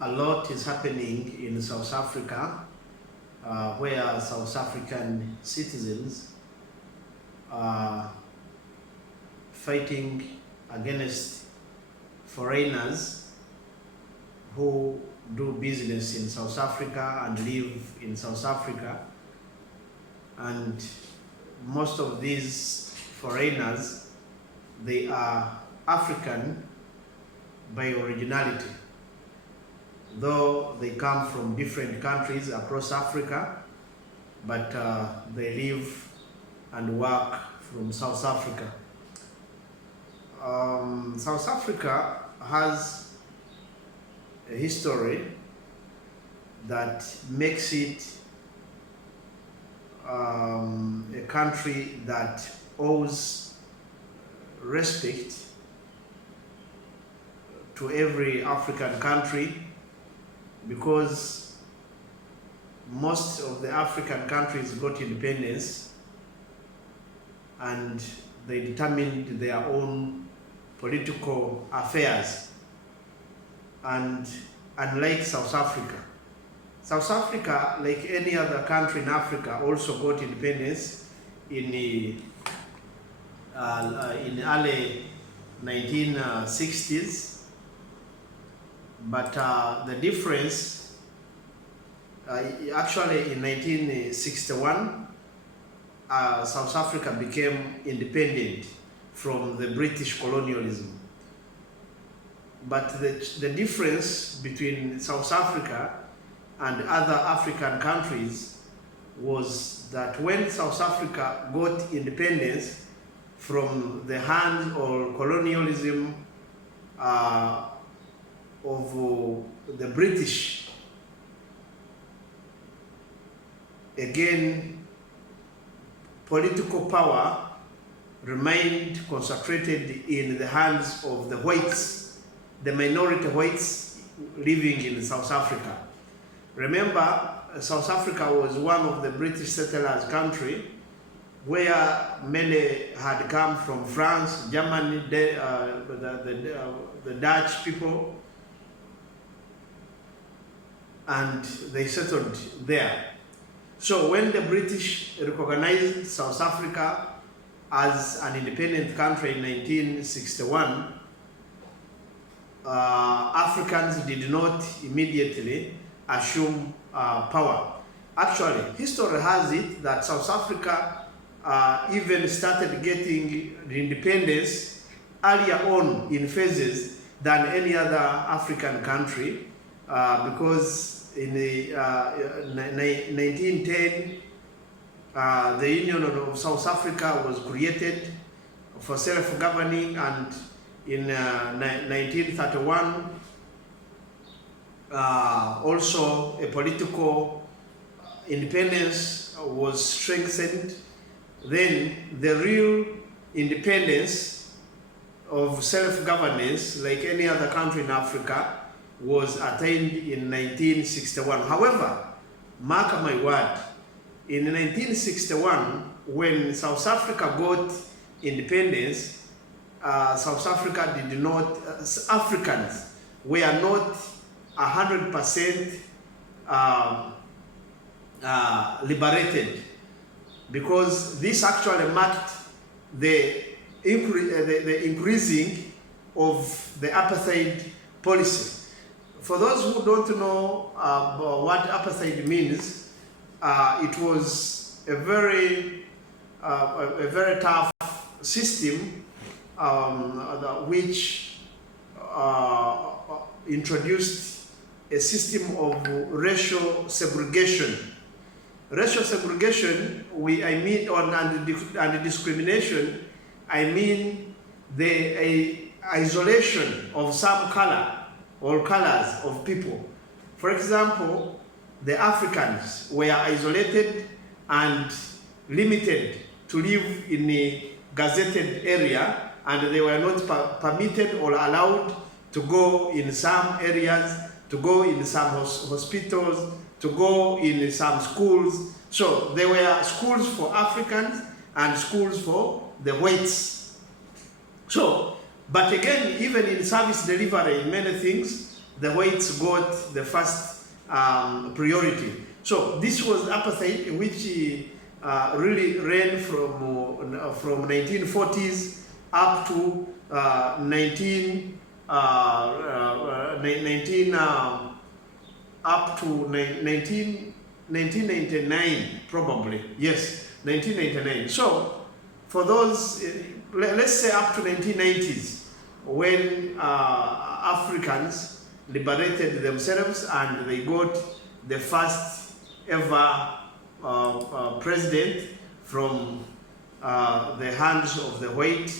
a lot is happening in South Africa, where South African citizens are fighting against foreigners who do business in South Africa and live in South Africa. And most of these foreigners, they are African by originality, though they come from different countries across Africa, but they live and work from South Africa. South Africa has a history that makes it a country that owes respect to every African country, because most of the African countries got independence and they determined their own political affairs. And unlike South Africa, like any other country in Africa, also got independence in the early 1960s. But the difference, actually in 1961, South Africa became independent from the British colonialism. But the difference between South Africa and other African countries was that when South Africa got independence from the hands or colonialism of the British, again, political power remained concentrated in the hands of the whites, the minority whites living in South Africa. Remember, South Africa was one of the British settlers country where many had come from France, Germany, the Dutch people, and they settled there. So when the British recognized South Africa as an independent country in 1961, Africans did not immediately assume power. Actually, history has it that South Africa even started getting the independence earlier on in phases than any other African country, because in the 1910, the Union of South Africa was created for self-governing, and in 1931, also a political independence was strengthened. Then the real independence of self-governance, like any other country in Africa, was attained in 1961. However, mark my word, in 1961, when South Africa got independence, South Africa did not, Africans were not 100% liberated, because this actually marked the increasing of the apartheid policy. For those who don't know what apartheid means, it was a very tough system which introduced a system of racial segregation. Racial segregation, and discrimination, I mean the isolation of some color or colors of people. For example, the Africans were isolated and limited to live in a gazetted area, and they were not permitted or allowed to go in some areas, to go in some hospitals, to go in some schools. So there were schools for Africans and schools for the whites. So, but again, even in service delivery, in many things, the whites got the first priority. So this was apartheid, which really ran from 1940s up to 19 1999, probably. Yes, 1999. So for those, let's say up to 1990s, when Africans liberated themselves and they got the first ever president from the hands of the white,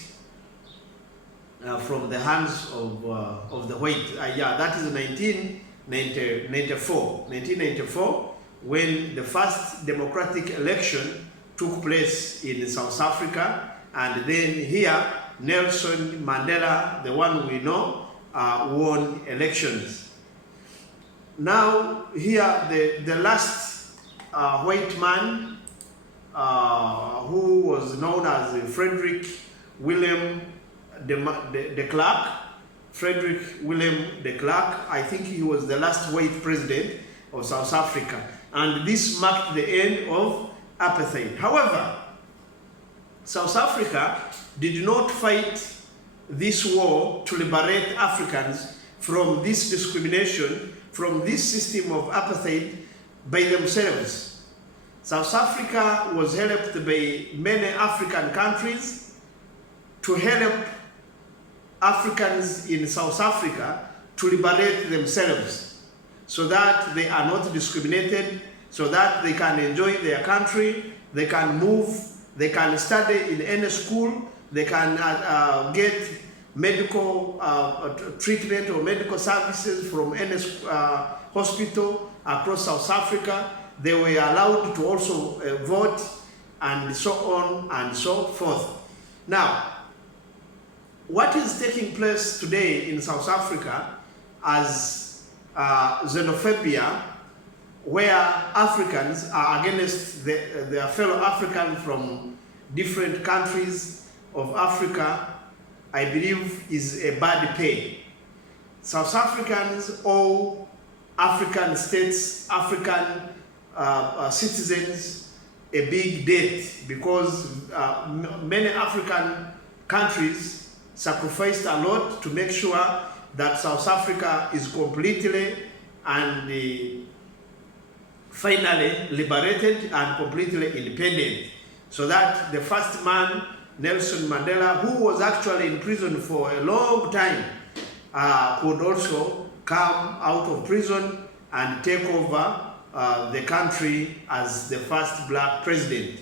yeah, that is 1994, when the first democratic election took place in South Africa, and then here Nelson Mandela, the one we know, won elections. Now here the last white man who was known as Frederick William de Klerk. Frederick William de Klerk, I think he was the last white president of South Africa. And this marked the end of apartheid. However, South Africa did not fight this war to liberate Africans from this discrimination, from this system of apartheid by themselves. South Africa was helped by many African countries to help Africans in South Africa to liberate themselves, so that they are not discriminated, so that they can enjoy their country, they can move, they can study in any school, they can get medical treatment or medical services from any hospital across South Africa. They were allowed to also vote, and so on and so forth. Now, what is taking place today in South Africa as xenophobia, where Africans are against their fellow Africans from different countries of Africa, I believe is a bad pay. South Africans owe African states, African citizens a big debt, because many African countries sacrificed a lot to make sure that South Africa is completely and finally liberated and completely independent, so that the first man, Nelson Mandela, who was actually in prison for a long time, could also come out of prison and take over the country as the first black president.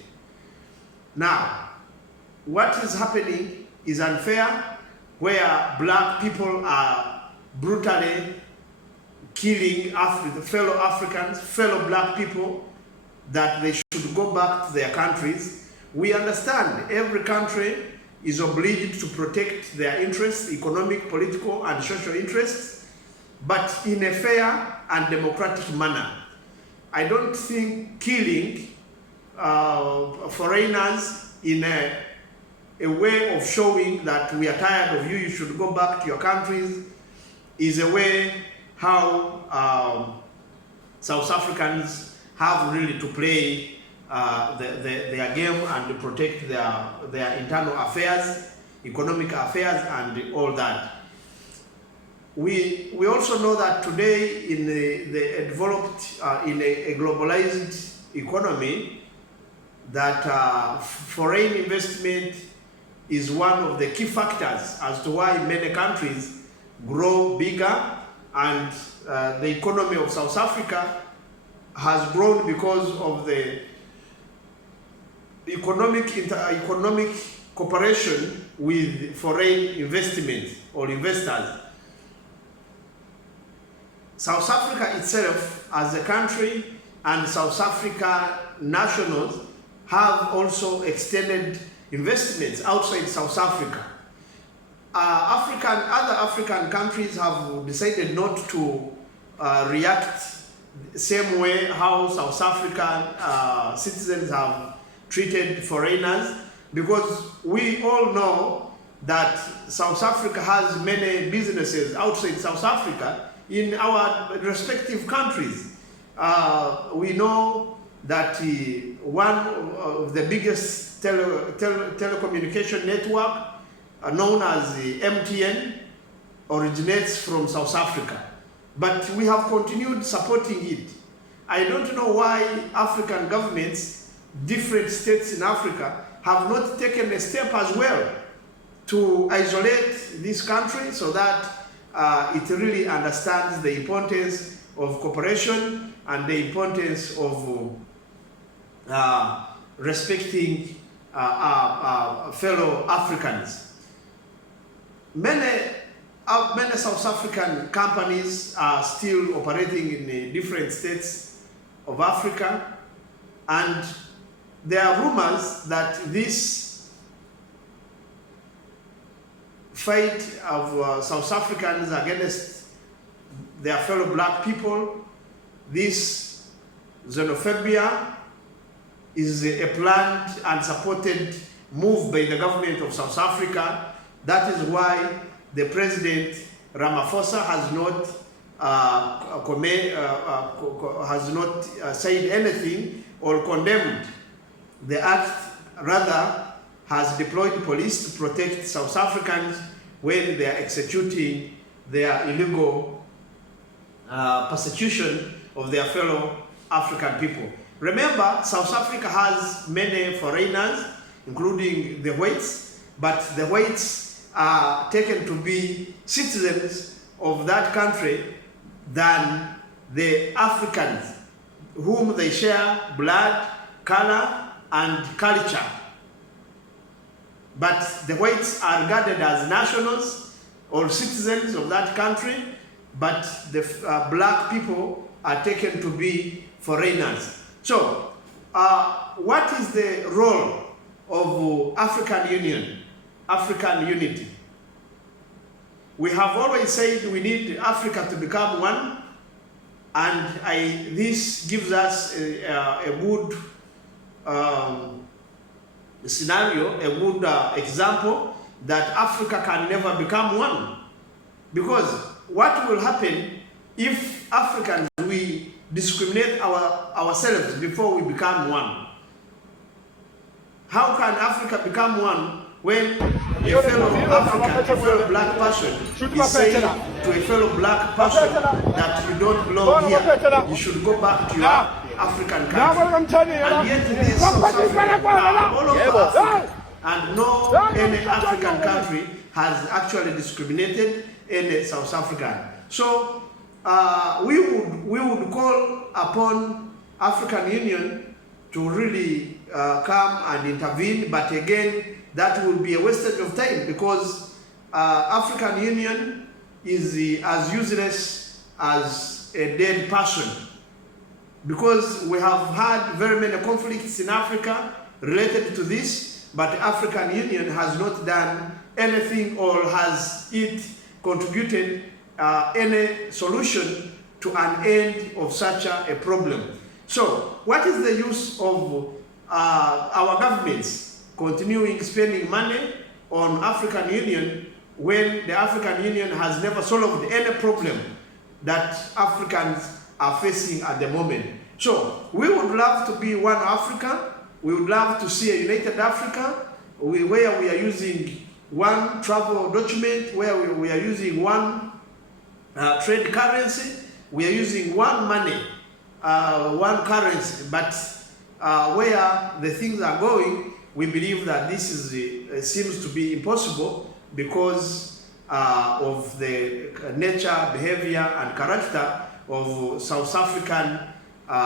Now, what is happening is unfair, where black people are brutally killing fellow Africans, fellow black people, that they should go back to their countries. We understand every country is obliged to protect their interests, economic, political, and social interests, but in a fair and democratic manner. I don't think killing foreigners in a way of showing that we are tired of you, you should go back to your countries, is a way how South Africans have really to play their game and to protect their internal affairs, economic affairs, and all that. We also know that today in the developed, in a globalized economy, that foreign investment is one of the key factors as to why many countries grow bigger, and the economy of South Africa has grown because of the economic cooperation with foreign investment or investors. South Africa itself as a country and South Africa nationals have also extended investments outside South Africa. Other African countries have decided not to react the same way how South African citizens have treated foreigners, because we all know that South Africa has many businesses outside South Africa, in our respective countries. We know that one of the biggest telecommunication network, known as the MTN, originates from South Africa. But we have continued supporting it. I don't know why African governments, different states in Africa, have not taken a step as well to isolate this country so that it really understands the importance of cooperation and the importance of respecting fellow Africans. Many South African companies are still operating in different states of Africa, and there are rumors that this fight of South Africans against their fellow black people, this xenophobia, is a planned and supported move by the government of South Africa. That is why the President Ramaphosa has not said anything or condemned the act, rather has deployed police to protect South Africans when they are executing their illegal persecution of their fellow African people. Remember, South Africa has many foreigners, including the whites, but the whites are taken to be citizens of that country than the Africans, whom they share blood, color, and culture. But the whites are regarded as nationals or citizens of that country, but the black people are taken to be foreigners. So, what is the role of African Union, African unity? We have always said we need Africa to become one, and this gives us a good scenario, a good example that Africa can never become one. Because what will happen if Africans, we discriminate ourselves before we become one? How can Africa become one when a fellow African, a fellow black person is saying to a fellow black person that you don't belong here, you should go back to your African country? And yet this South Africa, all over Africa, and no any African country has actually discriminated any South African. So we would call upon African Union to really come and intervene, but again, that will be a wastage of time, because African Union is as useless as a dead person, because we have had very many conflicts in Africa related to this, but African Union has not done anything, or has it contributed any solution to an end of such a problem. So what is the use of our governments continuing spending money on African Union when the African Union has never solved any problem that Africans are facing at the moment? So we would love to be one Africa. We would love to see a united Africa where we are using one travel document, where we are using one trade currency, we are using one money, one currency, but where the things are going, we believe that this is seems to be impossible because of the nature, behavior, and character of South African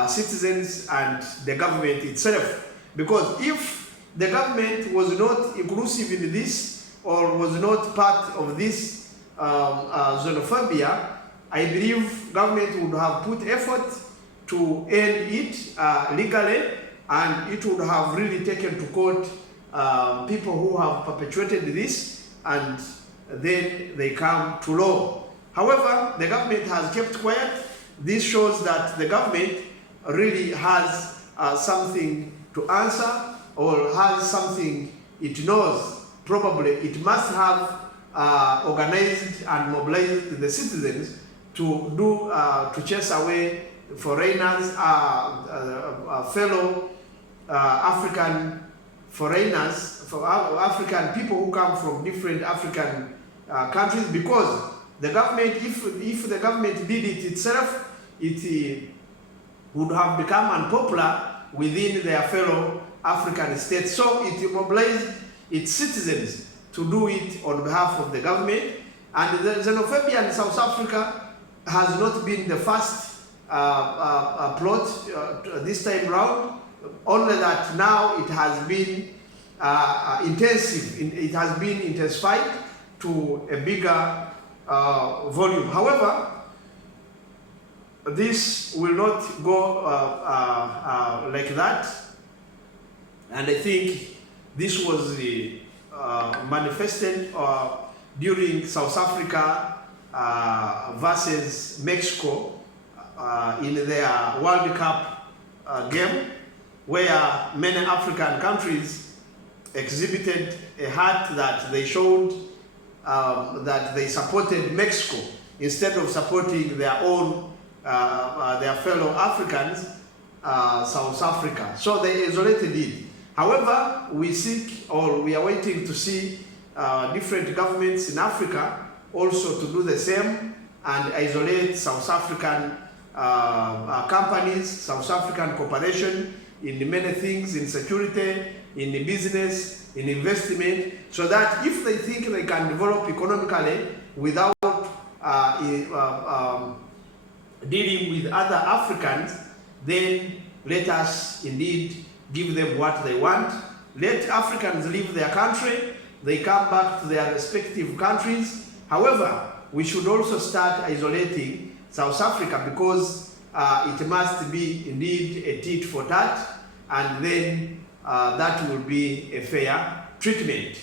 citizens and the government itself. Because if the government was not inclusive in this, or was not part of this xenophobia, I believe government would have put effort to end it legally, and it would have really taken to court people who have perpetuated this, and then they come to law. However, the government has kept quiet. This shows that the government really has something to answer, or has something it knows. Probably it must have organized and mobilized the citizens to do to chase away foreigners, fellow African foreigners, for African people who come from different African countries, because the government, if the government did it itself, it would have become unpopular within their fellow African states. So it mobilized its citizens to do it on behalf of the government. And the xenophobia in South Africa has not been the first plot this time round, only that now it has been intensive. It has been intensified to a bigger volume. However, this will not go like that, and I think this was manifested during South Africa versus Mexico in their World Cup game, where many African countries exhibited a heart that they showed that they supported Mexico instead of supporting their own, their fellow Africans, South Africa. So they isolated it. However, we seek, or we are waiting to see different governments in Africa also to do the same and isolate South African companies, South African corporation in many things, in security, in business, in investment, so that if they think they can develop economically without dealing with other Africans, then let us indeed give them what they want. Let Africans leave their country, they come back to their respective countries. However, we should also start isolating South Africa, because it must be indeed a tit for tat, and then that will be a fair treatment.